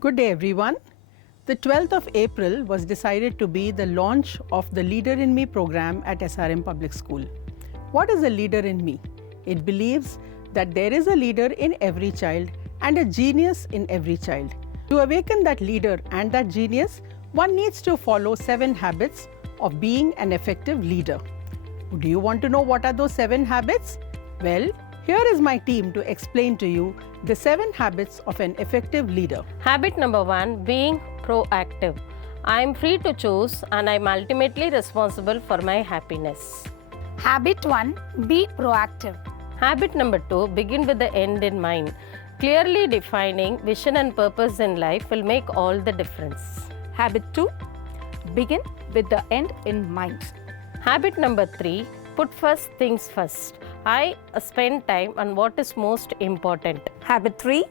Good day everyone. The 12th of April was decided to be the launch of the Leader in Me program at SRM Public School. What is a leader in me? It believes that there is a leader in every child and a genius in every child. To awaken that leader and that genius, one needs to follow 7 habits of being an effective leader. Do you want to know what are those 7 habits? Well, here is my team to explain to you the 7 habits of an effective leader. Habit number 1, being proactive. I am free to choose and I am ultimately responsible for my happiness. Habit 1, be proactive. Habit number 2, begin with the end in mind. Clearly defining vision and purpose in life will make all the difference. Habit 2, begin with the end in mind. Habit number 3, put first things first. I spend time on what is most important. Habit 3,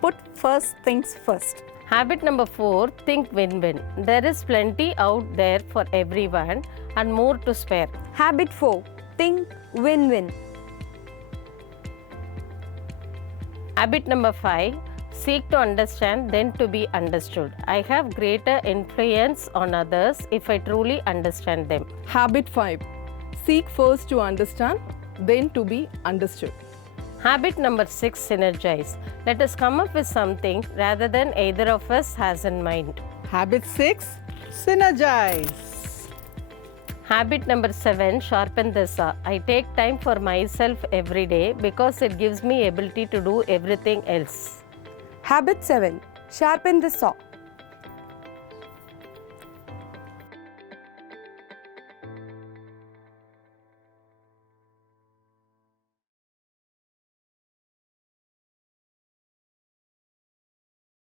put first things first. Habit number 4, think win-win. There is plenty out there for everyone and more to spare. Habit 4, think win-win. Habit number 5, seek to understand then to be understood. I have greater influence on others if I truly understand them. Habit 5, seek first to understand, then to be understood. Habit number 6, synergize. Let us come up with something rather than either of us has in mind. Habit 6, synergize. Habit number 7, sharpen the saw. I take time for myself every day because it gives me ability to do everything else. Habit 7, sharpen the saw.